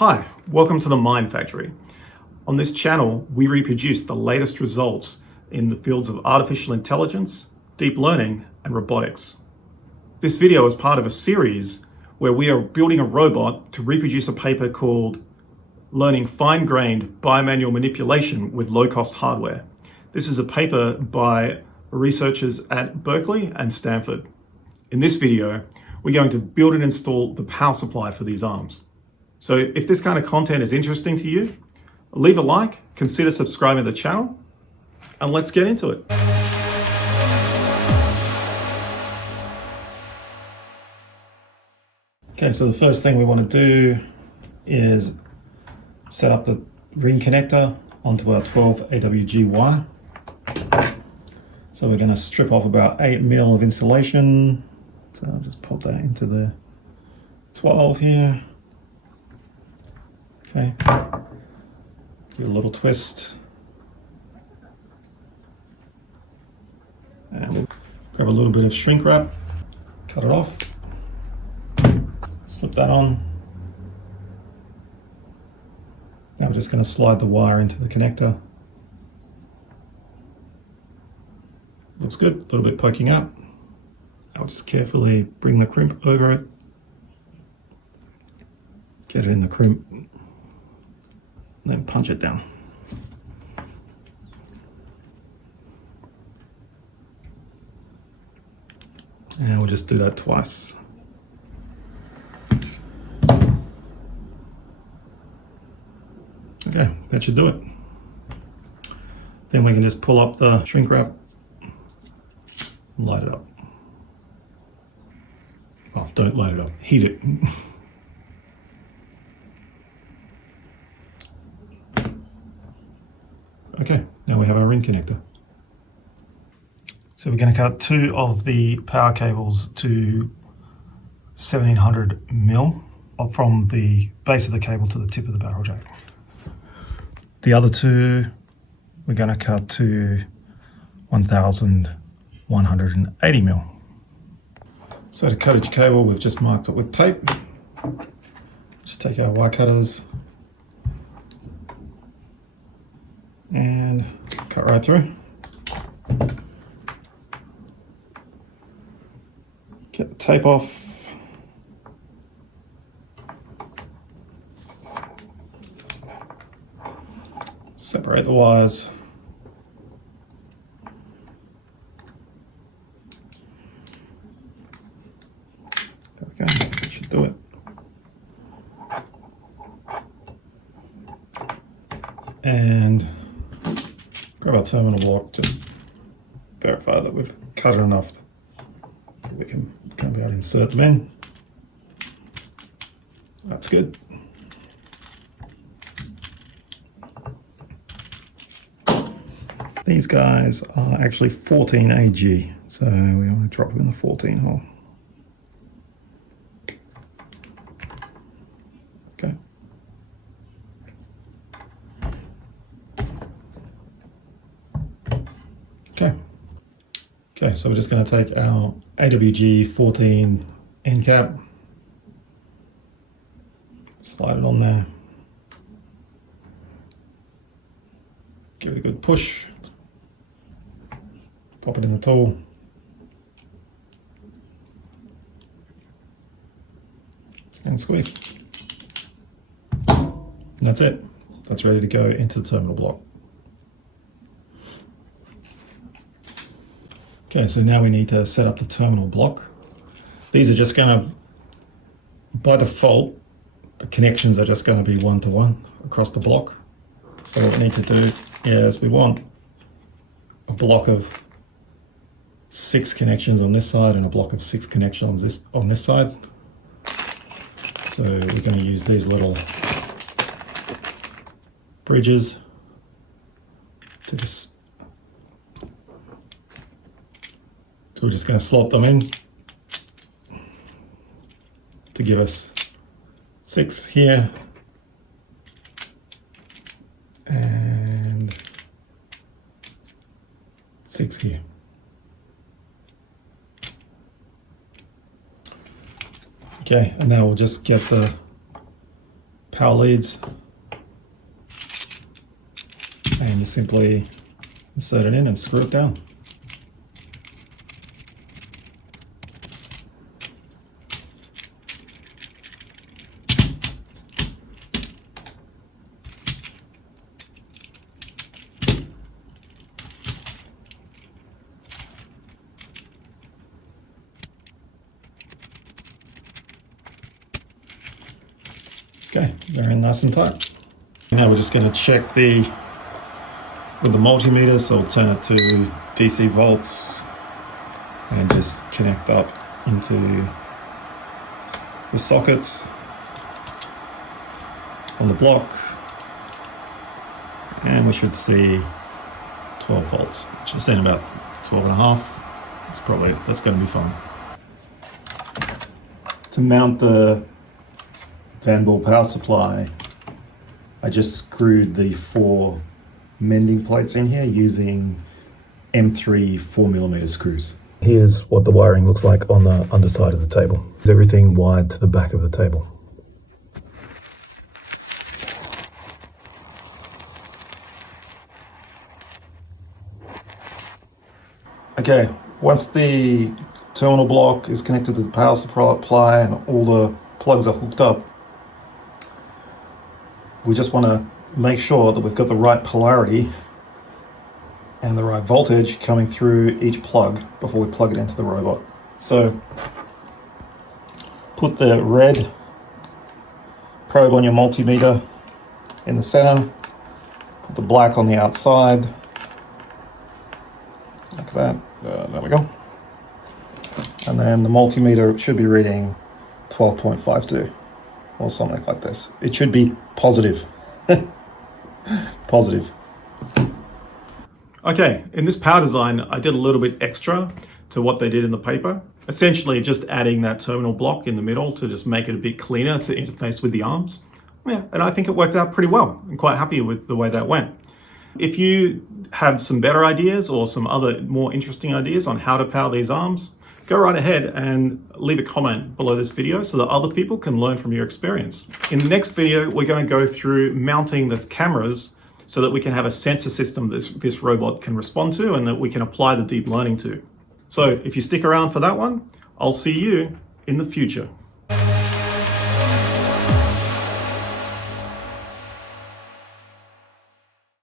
Hi, welcome to the Mind Factory. On this channel, we reproduce the latest results in the fields of artificial intelligence, deep learning, and robotics. This video is part of a series where we are building a robot to reproduce a paper called Learning Fine-Grained Bimanual Manipulation with Low-Cost Hardware. This is a paper by researchers at Berkeley and Stanford. In this video, we're going to build and install the power supply for these arms. So if this kind of content is interesting to you, leave a like, consider subscribing to the channel, and let's get into it. Okay, so the first thing we want to do is set up the ring connector onto our 12 AWG wire. So we're going to strip off about 8 mil of insulation. So I'll just pop that into the 12 here. Okay, give it a little twist. And we'll grab a little bit of shrink wrap, cut it off, slip that on. Now we're just going to slide the wire into the connector. Looks good, a little bit poking up. I'll just carefully bring the crimp over it. Get it in the crimp. And then punch it down. And we'll just do that twice. Okay, that should do it. Then we can just pull up the shrink wrap and light it up. Well, don't light it up, heat it. Okay, now we have our ring connector. So we're going to cut 2 of the power cables to 1700 mil from the base of the cable to the tip of the barrel jack. The other 2 we're going to cut to 1180 mil. So to cut each cable, we've just marked it with tape. Just take our wire cutters and cut right through. Get the tape off. Separate the wires. There we go, that should do it. And grab our terminal block, just verify that we've cut it enough that we can be able to insert them in. That's good. These guys are actually 14 AG, so we want to drop them in the 14 hole. Okay. Okay, so we're just going to take our AWG 14 end cap, slide it on there, give it a good push, pop it in the tool, and squeeze. And that's it. That's ready to go into the terminal block. Okay, so now we need to set up the terminal block. These are just going to, by default, the connections are just going to be 1-to-1 across the block. So what we need to do is we want a block of 6 connections on this side and a block of 6 connections on this side. So we're going to use these little bridges to just. So we're just going to slot them in to give us 6 here and 6 here. Okay, and now we'll just get the power leads, and you simply insert it in and screw it down. Okay, they're in nice and tight. Now we're just going to check with the multimeter, so we'll turn it to DC volts and just connect up into the sockets on the block, and we should see 12 volts, just in about 12 and a half. That's going to be fine. To mount the Van Ball power supply, I just screwed the 4 mending plates in here using M3 4mm screws. Here's what the wiring looks like on the underside of the table. Everything wired to the back of the table. Okay, once the terminal block is connected to the power supply and all the plugs are hooked up, we just want to make sure that we've got the right polarity and the right voltage coming through each plug before we plug it into the robot. So put the red probe on your multimeter in the center, put the black on the outside, like that. There we go. And then the multimeter should be reading 12.52 or something like this. It should be positive. Positive. Okay, in this power design, I did a little bit extra to what they did in the paper. Essentially just adding that terminal block in the middle to just make it a bit cleaner to interface with the arms. Yeah, and I think it worked out pretty well. I'm quite happy with the way that went. If you have some better ideas or some other more interesting ideas on how to power these arms, go right ahead and leave a comment below this video so that other people can learn from your experience. In the next video, we're going to go through mounting the cameras so that we can have a sensor system this robot can respond to and that we can apply the deep learning to. So if you stick around for that one, I'll see you in the future.